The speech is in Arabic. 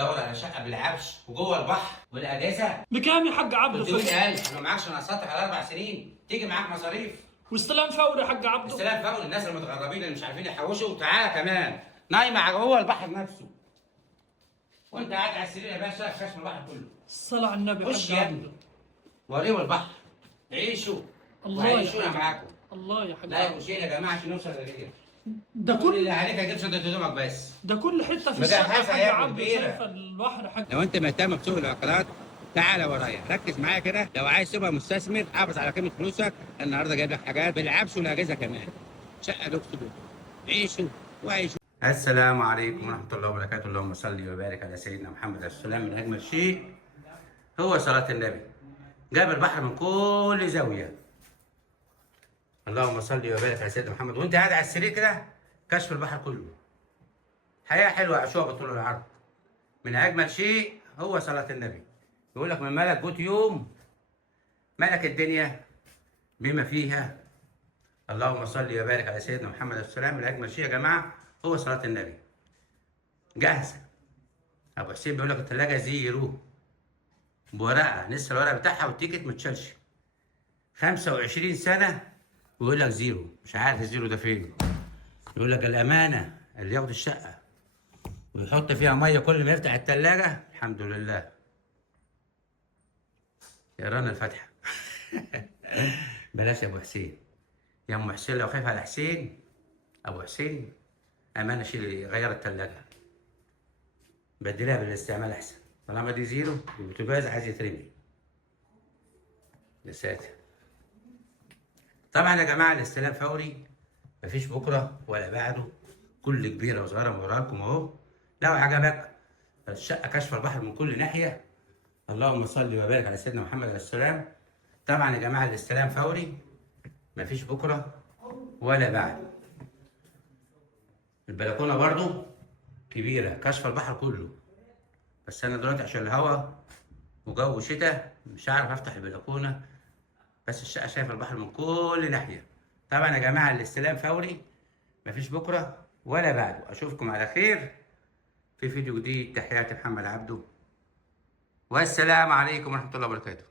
بتدور على شقه بالعفش وجوه البحر والاجهزه بكام يا حاج عبده؟ 300000. ما معكش نقسطك على 4 سنين، تيجي معاك مصاريف. واستلام فوري يا حاج عبده؟ استلام فوري للناس المتغربين اللي مش عارفين يحوشوا. وتعالى كمان نايمه جوه البحر نفسه، وانت قاعد على السرير يا باشا كشف البحر كله. الصلاة على النبي خش حاج يا عبده. ابني وريهم البحر، عيشوا الله يا وعيشونا حاج. معاكم. الله يا حاج لا عبده. يا شيل يا جماعه عشان نوصل للرجال. ده كل اللي كل عليك هتجيب شنطه هدومك بس. ده كل حتة في مجهزة الشقة يا حاج يا ابني عبده، كبيرة. شايفة البحر يا حاج. لو انت مهتم بسوق العقارات تعالى ورايا، ركز معايا كده. لو عايز تبقى مستثمر حافظ على قيمه فلوسك، النهارده جايب لك حاجات بالعفش والاجهزه كمان. شقه لوكس دول، عيشوا وعيشوا. السلام عليكم ورحمه الله وبركاته. اللهم صل وبارك على سيدنا محمد عليه السلام. من اجمل شيء هو صلاه النبي. جاب البحر من كل زاويه. اللهم صل وبارك على سيدنا محمد. وانت قاعد على السرير كده كشف البحر كله. حياه حلوه عاشوها بالطول والعرض. من اجمل شيء هو صلاه النبي. يقول لك من ملك جوت يوم ملك الدنيا بما فيها. اللهم صل وبارك على سيدنا محمد عليه السلام. من اجمل شيء يا جماعه هو صلاه النبي. جاهزه. ابو حسين بيقول لك الثلاجه زيرو بورقه، لسه الورق بتاعها والتيكت متشالش. 25 سنه ويقول لك زيرو، مش عارف الزيرو ده فين. يقول لك الامانه اللي ياخد الشقه ويحط فيها ميه كل ما يفتح الثلاجه الحمد لله. يقرانا الفاتحه. بلاش يا ابو حسين. يا ام حسين لو خايف على حسين، ابو حسين امانه شيل غير الثلاجه بدلها بالاستعمال احسن. طالما دي زيرو البوتاجاز عايز يترمي. يا ساتر. طبعا يا جماعه الاستلام فوري، مفيش بكره ولا بعده. كل كبيره وصغيره موريها لكم اهو. لو عجبك الشقه كشف البحر من كل ناحيه. اللهم صل وبارك على سيدنا محمد عليه السلام. طبعا يا جماعه الاستلام فوري، مفيش بكره ولا بعد. البلكونه برضو كبيره كشف البحر كله. بس انا دلوقتي عشان الهوا وجو شتاء مش عارف افتح البلكونه. بس الشقه شايفه البحر من كل ناحيه. طبعا يا جماعه الاستلام فوري، مفيش بكره ولا بعده. اشوفكم على خير في فيديو جديد. تحياتي محمد عبده، والسلام عليكم ورحمه الله وبركاته.